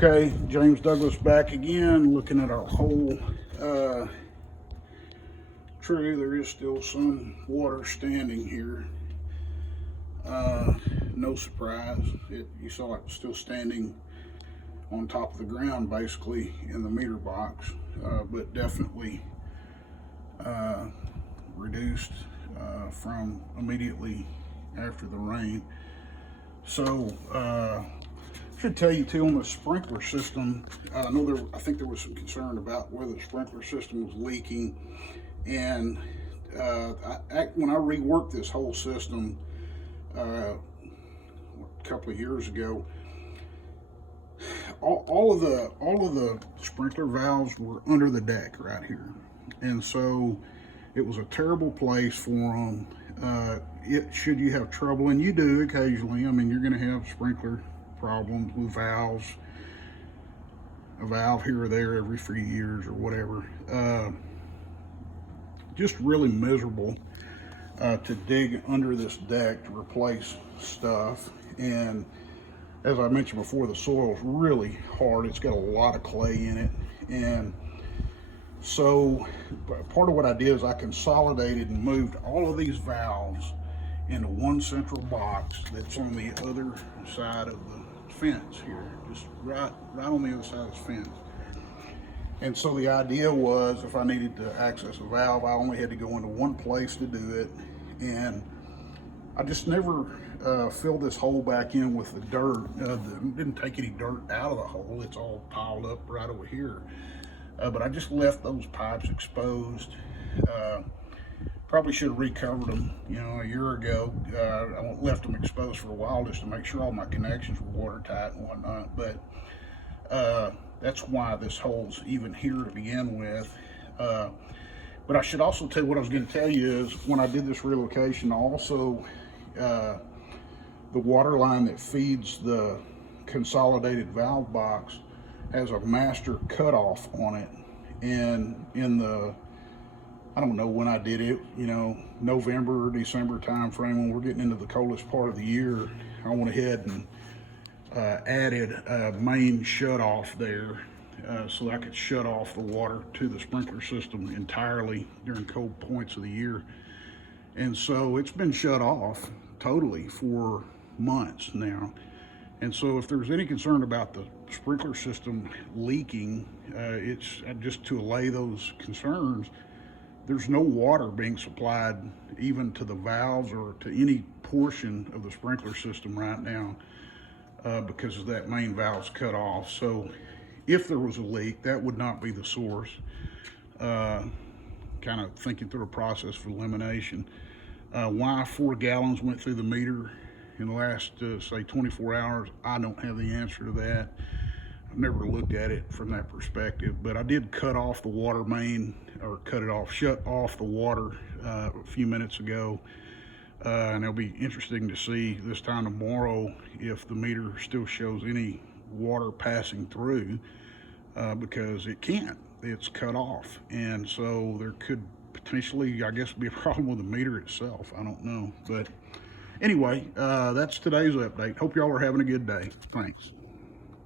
Okay, James Douglas back again, looking at our hole. True, there is still some water standing here. No surprise. You saw it still standing on top of the ground, basically, in the meter box, but definitely reduced from immediately after the rain. So, should tell you too, on the sprinkler system, I think there was some concern about whether the sprinkler system was leaking, and when I reworked this whole system a couple of years ago, all of the sprinkler valves were under the deck right here, and so it was a terrible place for them. Should you have trouble, and you do occasionally, I mean, you're going to have sprinkler problems with valves, a valve here or there every few years or whatever. Just really miserable to dig under this deck to replace stuff. And as I mentioned before, the soil's really hard. It's got a lot of clay in it. And so part of what I did is I consolidated and moved all of these valves into one central box that's on the other side of the fence here, just right on the other side of the fence. And so the idea was, if I needed to access a valve, I only had to go into one place to do it. And I just never filled this hole back in with the dirt. Didn't take any dirt out of the hole. It's all piled up right over here. But I just left those pipes exposed. Probably should have recovered them, a year ago. I left them exposed for a while just to make sure all my connections were watertight and whatnot. But that's why this hole's even here to begin with. But I should also tell you, what I was going to tell you is, when I did this relocation, also the water line that feeds the consolidated valve box has a master cutoff on it. And I don't know when I did it, November or December time frame, when we're getting into the coldest part of the year, I went ahead and added a main shut off there so that I could shut off the water to the sprinkler system entirely during cold points of the year. And so it's been shut off totally for months now. And so if there's any concern about the sprinkler system leaking, it's just to allay those concerns. There's no water being supplied even to the valves or to any portion of the sprinkler system right now because of that main valve's cut off. So if there was a leak, that would not be the source. Kind of thinking through a process for elimination. Why 4 gallons went through the meter in the last, say, 24 hours, I don't have the answer to that. I've never looked at it from that perspective, but I did cut off the water main, or shut off the water a few minutes ago. And it'll be interesting to see this time tomorrow if the meter still shows any water passing through, because it can't, it's cut off. And so there could potentially, I guess, be a problem with the meter itself. I don't know. But anyway, that's today's update. Hope y'all are having a good day. Thanks.